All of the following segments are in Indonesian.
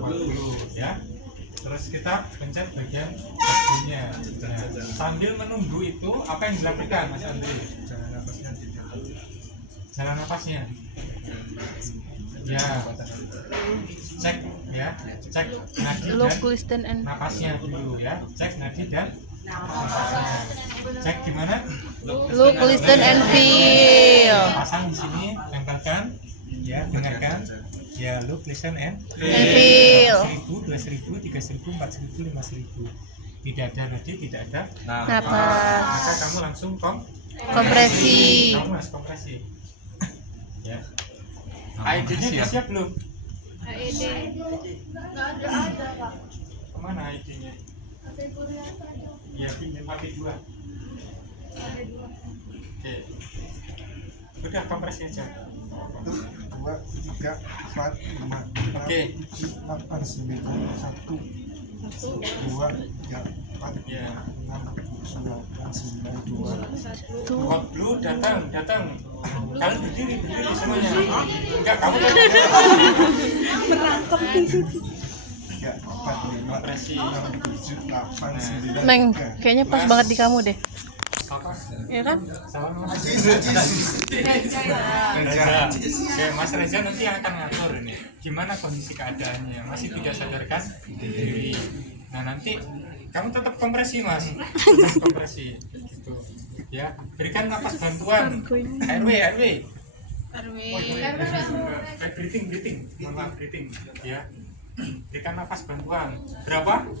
40 ya. Terus kita pencet bagian bajunya. Nah, sambil menunggu itu apa yang dilakukan Mas Andri? Jalan nafasnya. Ya. Cek ya, cek nadi dan nafasnya dulu ya. Cek nadi dan nafasnya. Cek gimana? Look, listen and feel. Pasang di sini, tempelkan. Ya, dengarkan. Ya, look, listen and feel. 1000, 2000, 3000, 4000, 5000. Tidak ada nadi, tidak ada Napas. maka kamu langsung Kompresi. Kamu harus kompresi. Ya. ID-nya udah siap belum? AED nggak ada Pak. Kemana ID-nya? Iya, pinjam pakai 2. Oke. Udah kompresi aja. 2, 3, 4, 5, 6, Oke. 7, 8, 9, 1, 2, 3, 4, Ya. 6, 9, 2. Kodlu datang. Kalian berdiri semuanya. Enggak, kamu kan 3, 4, 5, kompresi. 6, 7, 8, 9. Meng, kayaknya pas banget di kamu deh. Apa? Ya kan? Salam Mas. Reza. Oke, Mas Reza nanti yang akan ngatur ini. Gimana kondisi keadaannya? Masih tidak sadarkan diri. Nah, nanti kamu tetap kompresi, Mas. Tetap kompresi. Gitu. Ya, berikan napas bantuan. RW. Breathing. Mohon maaf, breathing. Ya. Berikan nafas bantuan. Berapa? 5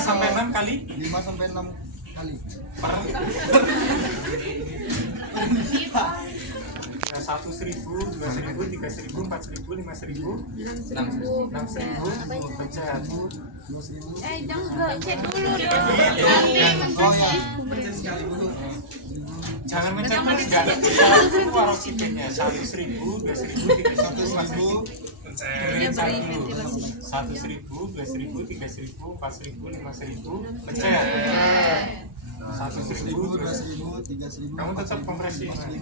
sampai 6 kali 5 sampai 6 kali. per 1.000, 2.000, 3.000, 4.000, 5.000, 6.000, pencet. Jangan cek dulu Jangan mencet terus, nggak ada bisa keluar oksigennya. 1.000, 2.000, 3.000, 4.000, 1.000, 2.000, 3.000, 4.000, 5.000, pencet. 1.000, 2.000, 3.000. kamu tetap kompresi. 1.000,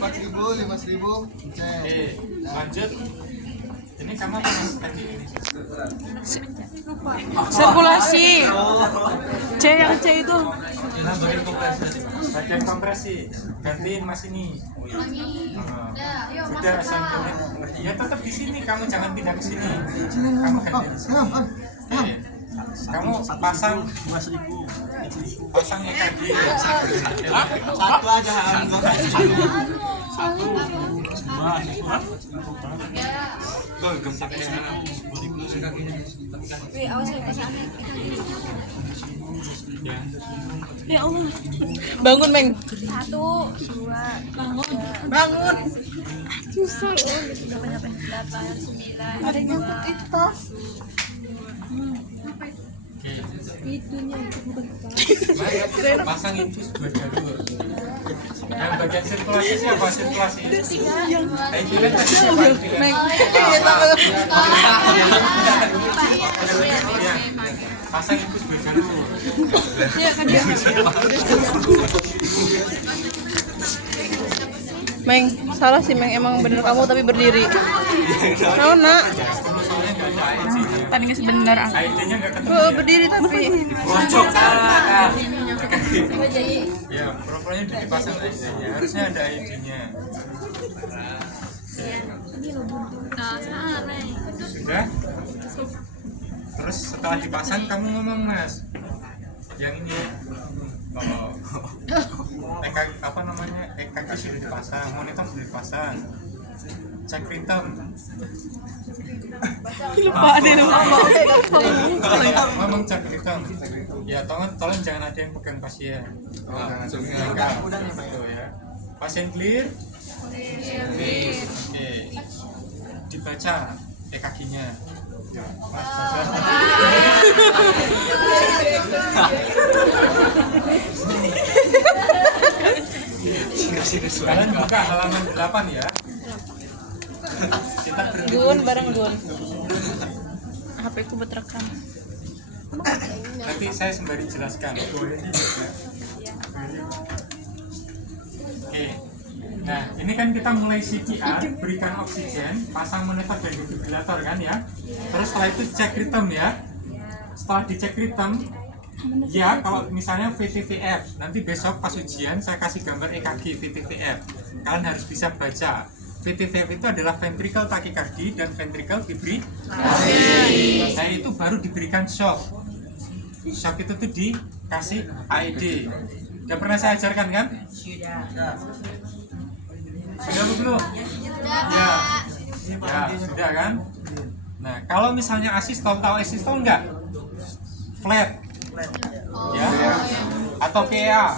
4.000, 5.000. Oke, lanjut. Ini kamu apa mas teknik ini? Sirkulasi. Yang C itu. Bagian kompresi. Gantiin mas ini. Sudah sampai. Ya tetap di sini. Kamu jangan pindah ke sini. Kamu ganti di sini. Oke. Kamu pasang 2.000. Pasang EKG. Satu aja. Ya Allah. Bangun, Meng. 1, 2, Bangun. susah 8, 9, ada yang itu tas. Itunya itu bukan kepala. Pasang infus 2 jalur. Yang bagian sirkulasi siapa? Sirkulasi. Nah, itu kan tadi siapa? Meng. Ya. Pasang infus 2 jalur. Ya kan dia. Meng, salah sih Meng, emang bener kamu tapi berdiri. Tahu nak? Tadinya sebentar ah. ID-nya nggak ketemu. Oh, berdiri tapi. Bocok. Ya, profilnya udah dipasang ID-nya. Harusnya ada ID-nya. Sudah? Terus setelah dipasang kamu ngomong mas, yang ini EKG apa namanya, EKG sudah dipasang, monitor sudah dipasang, cek rhythm. Lupa ada Ngomong cek rhythm. Ya tolong jangan ada yang pegang pasien. Udah ya. Pasien clear. Oke. Dibaca EKG-nya. Mas, kalian buka halaman 8 ya. Kita berhenti. Gun bareng Gun. HP ku berterekam. Nanti saya sembari jelaskan. Oke. Nah, ini kan kita mulai CPR, berikan oksigen, pasang monitor dan defibrilator kan ya. Terus setelah itu cek ritem ya. Setelah dicek ritem, ya kalau misalnya VTVF, nanti besok pas ujian saya kasih gambar EKG VTVF. Kalian harus bisa baca. VTVF itu adalah ventricle tachycardy dan ventricle fibrilasi. Nah itu baru diberikan shock. Shock itu tuh dikasih AED. Udah pernah saya ajarkan kan? Sudah belum? Ya. Ya, sudah kan? Nah, kalau misalnya asistol, tahu asistol enggak? Flat. Ya. Atau PA.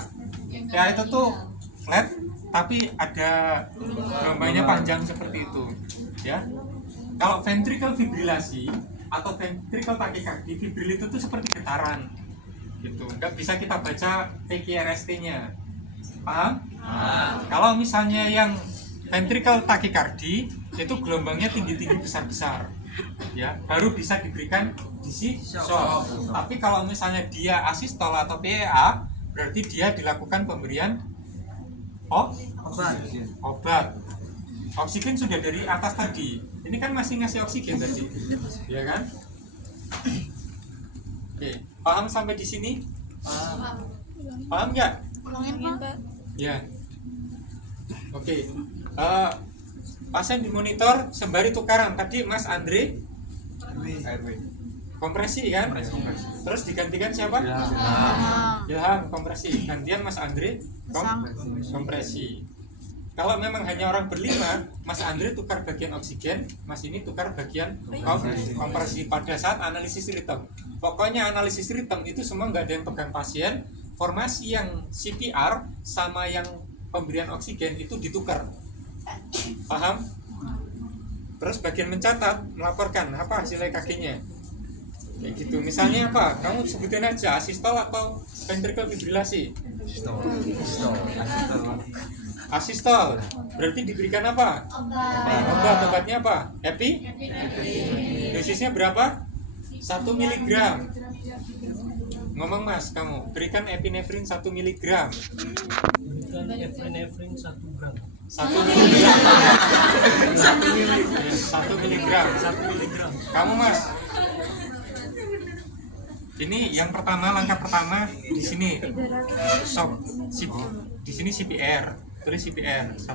PA itu tuh flat tapi ada gelombangnya panjang seperti itu, ya. Kalau ventricle fibrilasi atau ventricle tachycardy, fibril itu tuh seperti getaran gitu, nggak bisa kita baca PQRST-nya, paham? Kalau misalnya yang ventricle tachycardy itu gelombangnya tinggi-tinggi besar-besar, ya, baru bisa diberikan DC shock. Tapi kalau misalnya dia asistol atau PEA, berarti dia dilakukan pemberian obat. Oksigen sudah dari atas tadi. Ini kan masih ngasih oksigen tadi, ya kan? Oke, paham sampai di sini? Paham nggak? Ya. Oke. Pasien dimonitor sembari tukaran. Tadi Mas Andre kompresi kan? Terus digantikan siapa? Ilham kompresi. Gantian Mas Andre kompresi. Kalau memang hanya orang berlima, Mas Andre tukar bagian oksigen, Mas ini tukar bagian kompresi pada saat analisis ritem. Pokoknya analisis ritem itu semua nggak ada yang pegang pasien. Formasi yang CPR sama yang pemberian oksigen itu ditukar. Paham? Terus bagian mencatat, melaporkan apa hasil EKG-nya. Kayak gitu. Misalnya apa? Kamu sebutin aja asistol atau ventricle fibrilasi. Asistol. Berarti diberikan apa? Obat. Obatnya apa? Epi? Dosisnya berapa? 1 mg. Ngomong Mas, kamu berikan epinefrin 1 mg. Berikan epinefrin 1 gram. 1 mg. 1 mg. Kamu Mas. Ini yang pertama, langkah pertama di sini. Shock. Di sini CPR. Tulis CPR 1.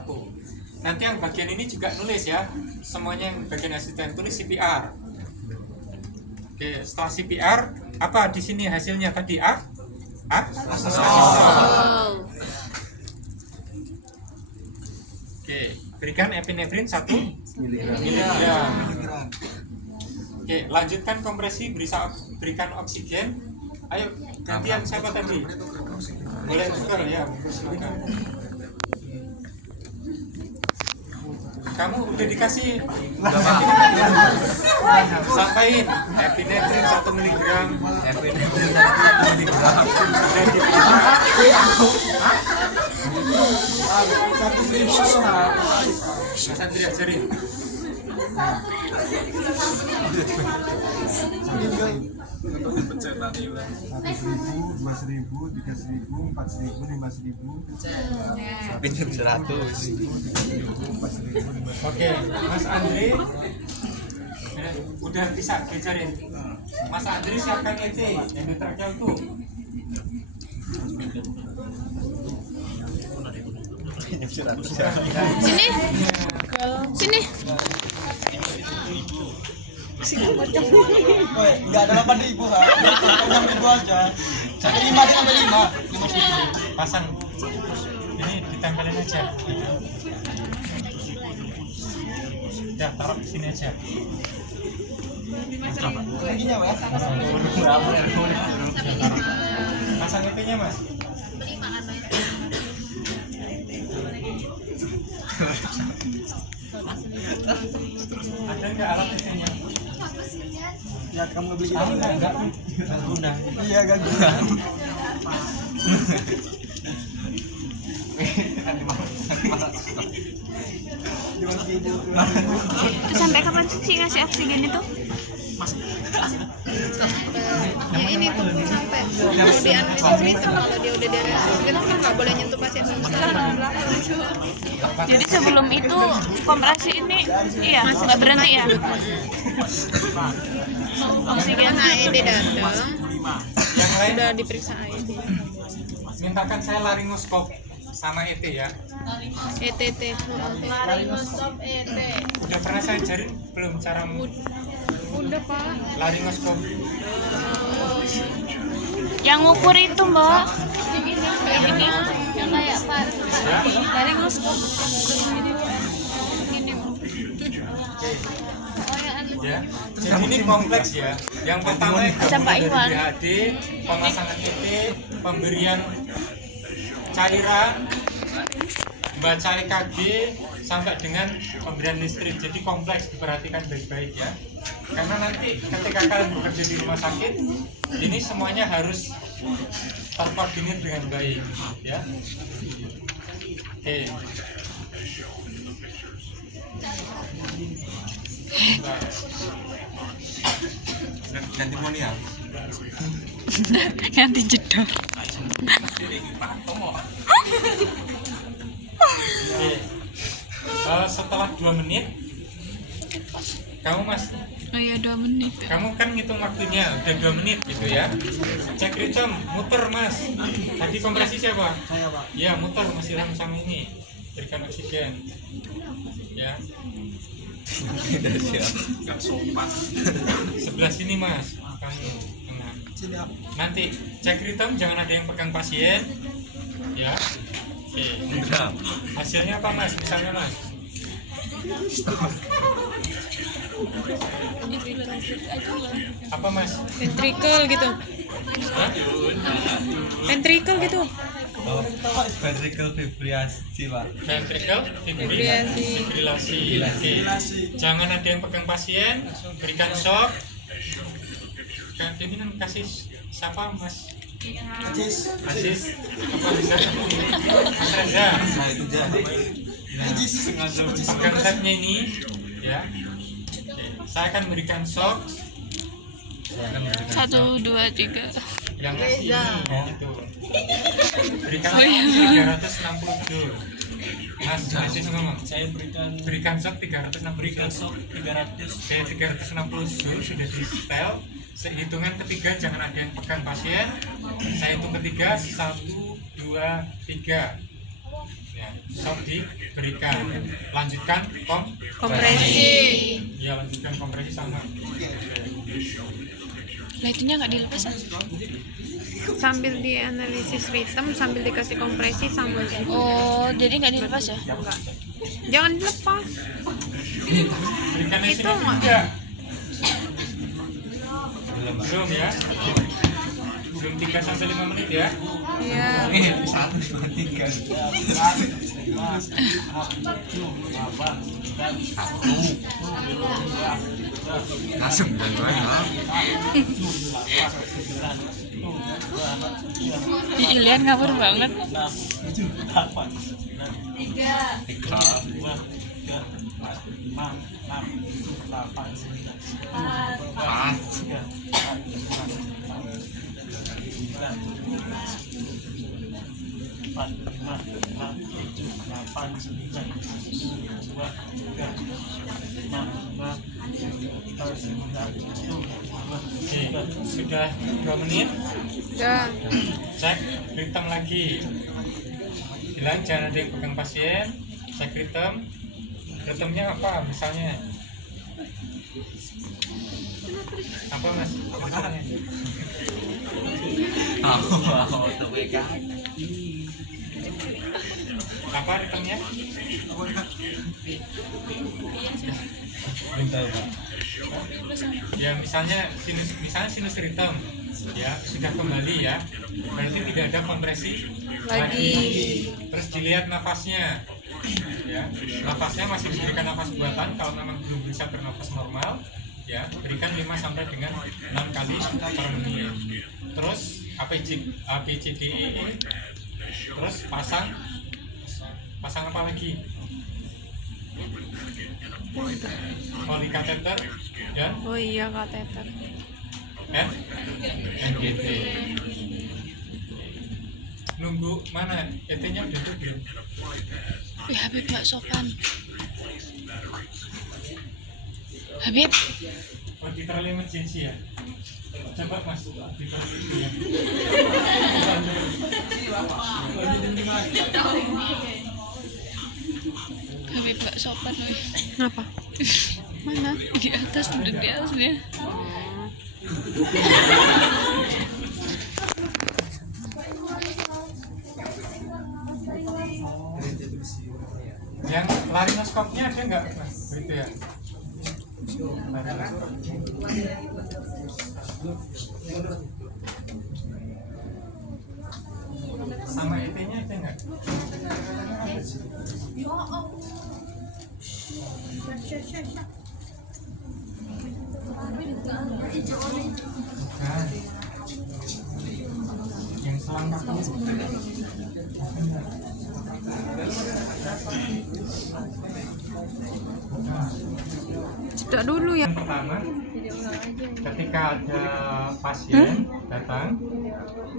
Nanti yang bagian ini juga nulis ya. Semuanya yang bagian asisten tulis CPR. Oke, setelah CPR apa di sini hasilnya tadi? Oke, berikan epinefrin 1 mg. Oke, lanjutkan kompresi, berikan oksigen. Ayo, gantian siapa tadi? Boleh tukar ya, silakan. Kamu udah dikasih sampaikan epinefrin 1 mg. Epinefrin 1 mg. Mas Andri ajarin. Untuk pencetan itu 1.000, 2.000, 3.000, 4.000, 5.000. Pinjam 100. Oke, Mas Andri udah bisa diajarin. Mas Andri siapkan EC endotracheal tuh. Sini. Enggak ada 8.000 ha. 6.000 aja. Jadi 5 Pasang. Ini ditempelin aja. Ya, taruh di sini aja. Laginya, Mas. Pasang EP-nya, Mas. Ada nggak alat EP-nya? Ya, kamu beli Enggak guna. Iya, enggak guna. Sampai kapan sih ngasih oksigen itu? Ya ini tuh sampai di analisis itu kalau dia udah di analisis kita kan nggak boleh nyentuh pasien dulu. Jadi sebelum itu kompresi ini iya nggak berhenti ya. Oksigen AED datang, Yang lain udah diperiksa AED. mintakan saya laringoskop sama ET ya. ETT. Udah pernah saya ajarin belum cara Udah Pak. laringoskop? Yang ngukur itu mbak. Ya. Jadi ini kompleks ya. Yang pertama Pak Iwan. DHD, pemasangan ET, pemberian cairan, baca EKG sampai dengan pemberian listrik. Jadi kompleks, diperhatikan baik-baik ya. Karena nanti ketika kalian bekerja di rumah sakit, ini semuanya harus terkoordinir dengan baik ya. Oke. Ganti monial. Ganti jedor. Oke. Setelah 2 menit, kamu mas, Oh iya 2 menit. kamu kan ngitung waktunya udah 2 menit gitu ya. Cek ritme, muter mas. Tadi kompresi siapa? Saya Pak. Ya muter masih sama ini. Berikan oksigen. Ya. Sebelah sini mas. Kamu. Tengah. Sini ya. Nanti cek ritme, jangan ada yang pegang pasien. Ya. Oke. Hasilnya apa mas? Misalnya mas. Apa mas? Ventricle gitu. Hah? Ventricle gitu. Ventricle fibrillasi pak. Ventricle fibrilasi. Oke. Jangan ada yang pegang pasien, berikan shock. Ini kan kasih siapa mas? Ajis. Aziz. Apa bisa? Mas Reza. Nah itu dia. Ajis. Pegang setnya ini, ya. Oke. Saya akan berikan shock. 1, 2, 3. Yang ngasih ini, itu. Berikan Oh, iya. shock 360 joule. Mas Aziz ngomong. Saya Berikan shock 360 berikan joule. sok 300. Oke, 360 joule sudah di setel. Hitungan ketiga jangan ada yang pegang pasien. Saya hitung ketiga 1, 2, 3. Ya, shock diberikan. Lanjutkan Kompresi. ya lanjutkan kompresi sama. Lah itunya nggak dilepas ah? Sambil dianalisis ritme, sambil dikasih kompresi sama. Oh jadi nggak dilepas ya? Jangan dilepas. Berikan isi Itu mah. ketiga. Belum ya? Belum 3 sampai 5 menit ya? Iya. 1, 2, 3. Langsung jagoan ya. Ilian ngawur banget. Oke, sudah 2 menit. Udah. Cek ritme lagi. Bilang jangan ada yang pegang pasien. Cek ritme. Ritmenya apa misalnya? Apa mas? Ritmenya? Apa ritmenya? Bentar pak. Ya misalnya sinus ritme ya sudah kembali ya, berarti tidak ada kompresi lagi. Terus dilihat nafasnya ya, nafasnya masih diberikan nafas buatan kalau memang belum bisa bernafas normal ya, berikan 5 sampai dengan 6 kali per menit. Terus ABCDE, terus pasang apa lagi? Poli kateter dan Oh iya kateter. NGT. nunggu mana ET-nya udah tuh belum? Wih, Habib gak sopan. Habib, Oh, di terlalu emergency ya? Coba mas, di terlalu itu ya. Habib gak sopan. Wih. Kenapa? Mana? Di atas, duduk di atas dia. Yang larinoskopnya ada nggak mas? Begitu ya? Larinoskop. Sama ET-nya ada nggak? Bukan. Yang selamat itu. Cedak dulu ya. Yang pertama, ketika ada pasien datang,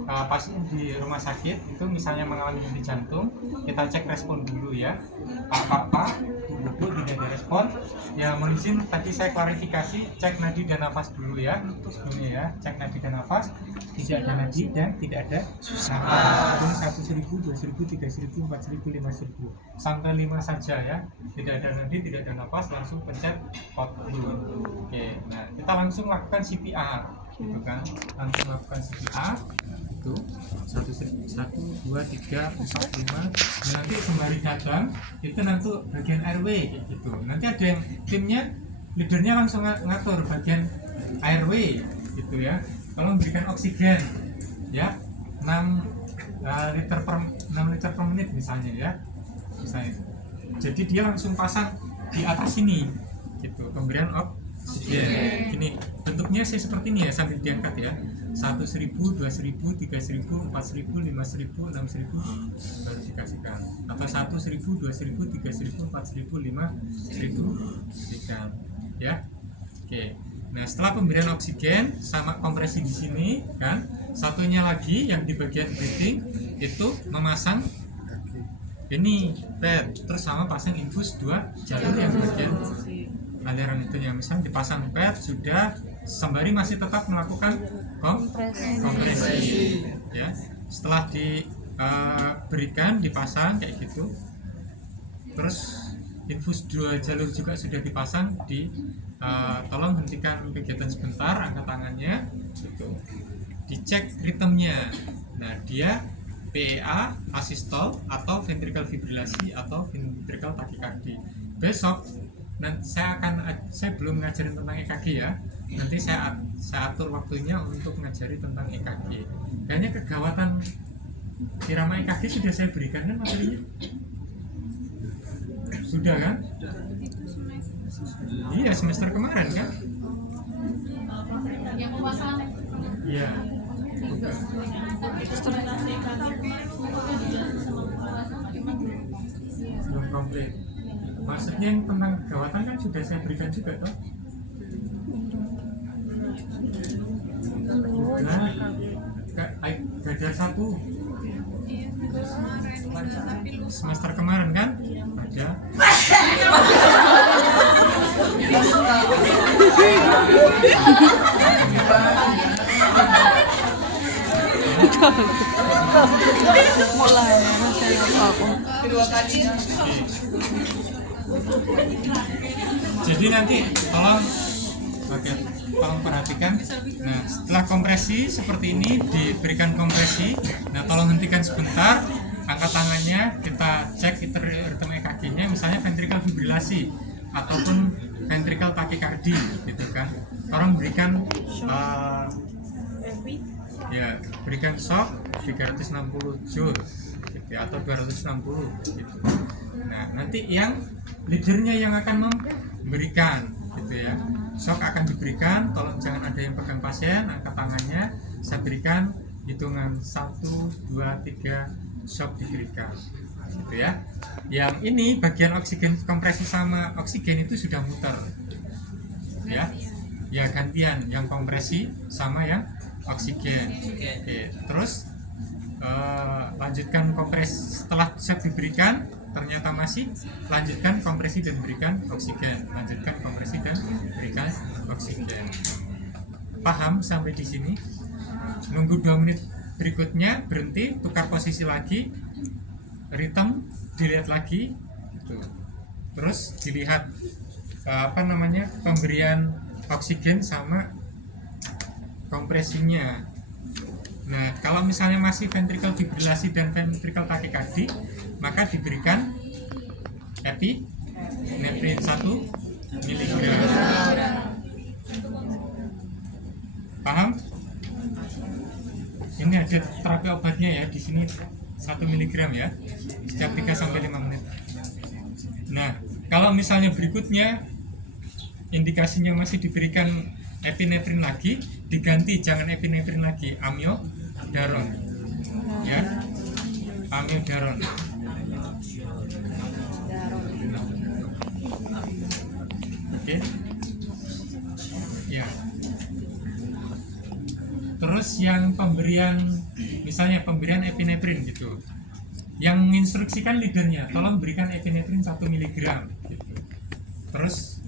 pasien di rumah sakit itu misalnya mengalami henti jantung, kita cek respon dulu ya. Pak, Bu, tidak ada respon. Ya, mohon izin tadi saya klarifikasi, cek nadi dan nafas dulu ya. Sebelumnya ya, cek nadi dan nafas, tidak ada nadi dan tidak ada nafas. 1.000, 2.000, 3.000, 4.000, 5.000 sampai 5 saja ya. Tidak ada nadi, tidak ada nafas, langsung pencet pot dulu. Oke, nah kita langsung lakukan CPR gitu kan, langsung lakukan CPR itu 1, 2, 3, 4, 5. Nanti sembari datang itu nanti bagian RW kayak gitu, nanti ada yang timnya, leadernya langsung ngatur bagian RW gitu ya. Kalau memberikan oksigen ya 6 liter per menit misalnya ya, misalnya. Jadi dia langsung pasang di atas sini gitu, pemberian oksigen. Gini bentuknya sih seperti ini ya, sambil diangkat ya. 1.000, 2.000, 3.000, 4.000, 5.000, 6.000 baru dikasihkan, atau 1.000, 2.000, 3.000, 4.000, 5.000 dikasihkan ya. Oke. Nah, setelah pemberian oksigen sama kompresi di sini kan, satunya lagi yang di bagian breathing itu memasang ini pad, terus sama pasang infus 2 jalur yang bagian aliran itunya. Misalnya dipasang pad sudah, sembari masih tetap melakukan kompresi ya. Setelah diberikan, dipasang kayak gitu, terus infus 2 jalur juga sudah dipasang di tolong hentikan kegiatan sebentar, angkat tangannya gitu. Dicek ritmenya. Nah, dia PEA, asistol, atau ventricle fibrilasi, atau ventricle tachycardia. Besok nanti saya belum ngajarin tentang EKG ya. Nanti saya atur waktunya untuk ngajari tentang EKG. Kayaknya kegawatan irama EKG sudah saya berikan kan materinya? Sudah kan? Iya, semester kemarin kan? Iya. Belum komplit. Maksudnya yang tentang kegawatan kan sudah saya berikan juga toh? Nah, gak ada 1 semester kemarin kan? Ada. Mulai rasanya aku. Jadi nanti tolong perhatikan. Nah, setelah kompresi seperti ini, diberikan kompresi. Nah, tolong hentikan sebentar, angkat tangannya, kita cek ritme EKG-nya, misalnya ventricle fibrilasi ataupun ventricle tachycardia gitu kan. Tolong berikan berikan shock 360 joule gitu, atau 260 gitu. Nah, nanti yang leadernya yang akan memberikan gitu ya. Shock akan diberikan, tolong jangan ada yang pegang pasien, angkat tangannya, saya berikan hitungan 1, 2, 3, shock diberikan gitu ya. Yang ini bagian oksigen, kompresi sama oksigen itu sudah muter ya. Ya, gantian yang kompresi sama yang oksigen. Oke, terus lanjutkan kompres. Setelah swab diberikan ternyata masih, lanjutkan kompresi dan berikan oksigen. Lanjutkan kompresi dan berikan oksigen. Paham sampai di sini? Nunggu 2 menit berikutnya berhenti, tukar posisi lagi, ritme dilihat lagi gitu. Terus dilihat pemberian oksigen sama kompresinya. Nah, kalau misalnya masih ventricle fibrilasi dan ventricle tachycardia, maka diberikan epinefrin 1 mg. Paham? Ini ada terapi obatnya ya, di sini 1 mg ya, setiap 3 sampai 5 menit. Nah, kalau misalnya berikutnya indikasinya masih diberikan epinefrin lagi, diganti, jangan epinefrin lagi, amiodaron ya, amiodaron. Oke ya. Terus yang pemberian, misalnya pemberian epinefrin gitu, yang menginstruksikan leadernya, tolong berikan epinefrin 1 mg gitu. Terus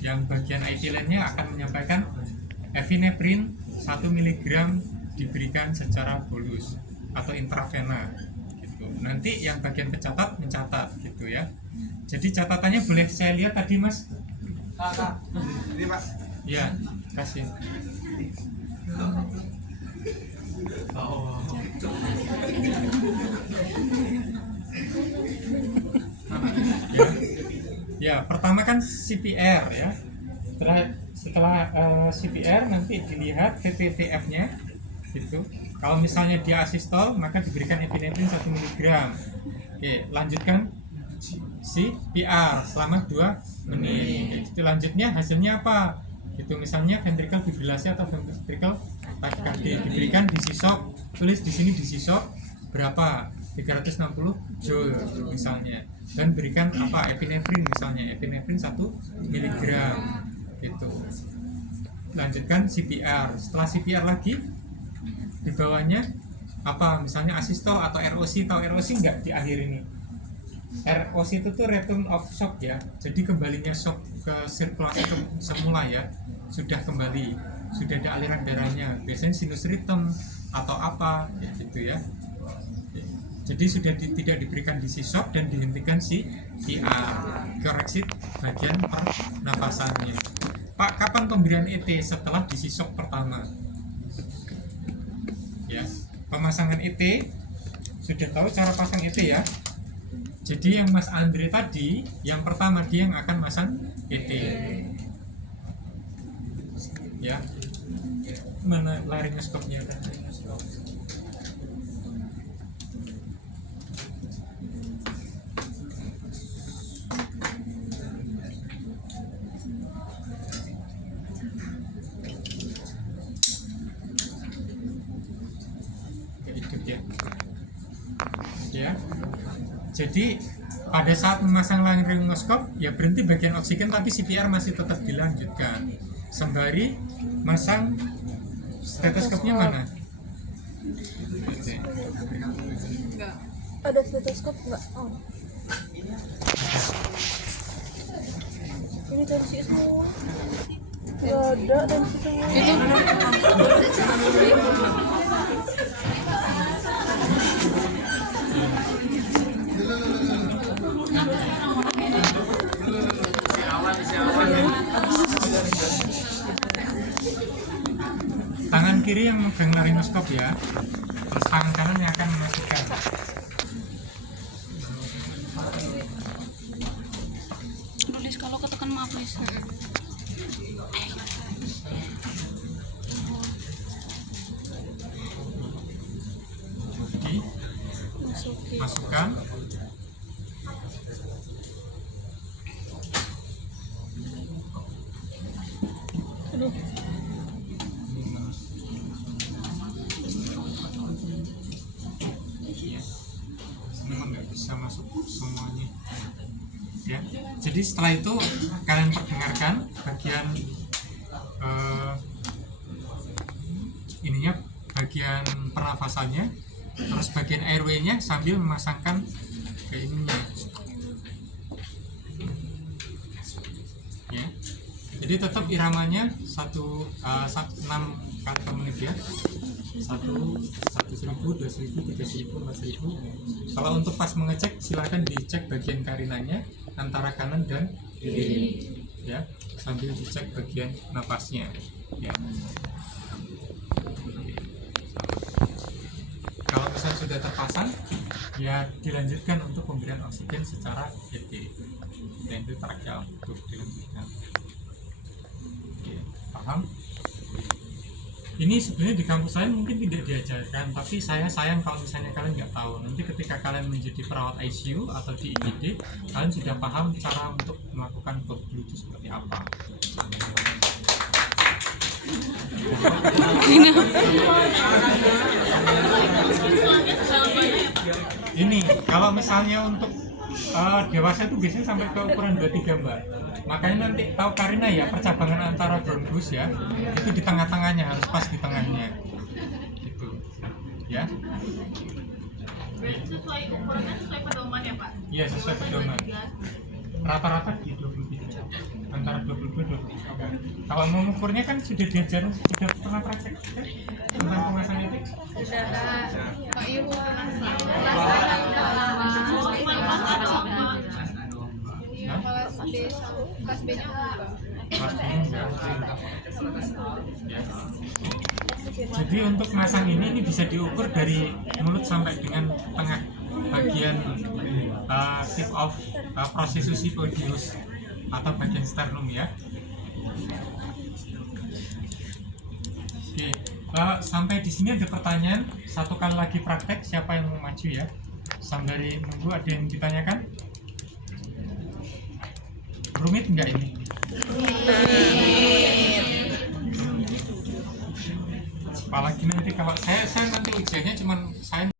yang bagian IT lainnya akan menyampaikan epinefrin 1 mg diberikan secara bolus atau intravena gitu. Nanti yang bagian pencatat mencatat gitu ya. Jadi catatannya boleh saya lihat tadi Mas? Ini Pak. Ya, kasih. Ya, pertama kan CPR ya. Setelah CPR nanti dilihat VPVF-nya gitu. Kalau misalnya dia asistol maka diberikan epinefrin 1 mg. Oke, lanjutkan CPR selama 2 menit. Itu lanjutnya hasilnya apa? Gitu, misalnya ventricle fibrilasi atau ventricle tachycardia, diberikan DC shock. Tulis di sini DC shock berapa? 360 joule misalnya. Dan berikan apa? Epinefrin misalnya, epinefrin 1 mg gitu. Lanjutkan CPR. Setelah CPR lagi di bawahnya apa? Misalnya asistol atau ROC. Tahu ROC enggak di akhir ini? ROC itu tuh return of shock ya. Jadi kembalinya shock ke sirkulasi semula ya. Sudah kembali, sudah ada aliran darahnya. Biasanya sinus rhythm atau apa ya gitu ya. Jadi sudah tidak diberikan DC shock dan dihentikan CPR, koreksi bagian pernafasannya. Pak, kapan pemberian ET? Setelah DC shock pertama. Ya, pemasangan ET sudah tahu cara pasang ET ya. Jadi yang Mas Andre tadi, yang pertama dia yang akan masang ET. Ya, mana laryngoscope-nya tadi? Ya. Jadi pada saat memasang laryngoscope ya berhenti bagian oksigen tapi CPR masih tetap dilanjutkan sembari masang stetoskopnya mana? Ada stetoskop nggak? Oh. Ini tensi semua. Nggak ada tensi semua. Itu. Tangan kiri yang megang laryngoscope ya, terus tangan kanan yang akan memasukkan. Tulis kalau ketekan maaf please. Masukkan. Aduh. Memang nggak bisa masuk semuanya ya. Jadi setelah itu kalian perdengarkan bagian ininya, bagian pernafasannya terus bagian airway-nya sambil memasangkan ke ininya. Ya. Jadi tetap iramanya 6 kali per menit ya. 1.000, 2.000, 3.000, 4.000. Kalau untuk pas mengecek silakan dicek bagian karinanya antara kanan dan kiri ya, sambil dicek bagian napasnya ya. Kalau misalnya sudah terpasang ya dilanjutkan untuk pemberian oksigen secara EP dan itu tracheal untuk dilanjutkan. Oke, paham? Ini sebenarnya di kampus saya mungkin tidak diajarkan, tapi saya sayang kalau misalnya kalian nggak tahu. Nanti ketika kalian menjadi perawat ICU atau di IGD, kalian sudah paham cara untuk melakukan code blue itu seperti apa. Ini kalau misalnya untuk dewasa itu biasanya sampai ke ukuran 23 mbak. Makanya nanti tahu Karina ya, percabangan antara bronchus ya itu di tengah-tengahnya, harus pas di tengahnya gitu ya. Sesuai ukurannya sesuai pedoman ya Pak? Iya sesuai pedoman, rata-rata di 23, antara 22 23. Kalau mau mengukurnya kan sudah diajarin, sudah pernah praktek kan? Tentang pemasangan itu Pak Ibu kelas B-nya kelas minum ya. Ya. Jadi untuk masang ini bisa diukur dari mulut sampai dengan tengah bagian tip of processus podius atau bagian sternum ya. Oke, sampai di sini ada pertanyaan. Satu kali lagi praktek, siapa yang mau maju ya? Sambil nunggu ada yang ditanyakan? Rumit enggak ini? Apalagi nanti kalau saya nanti ujiannya cuman saya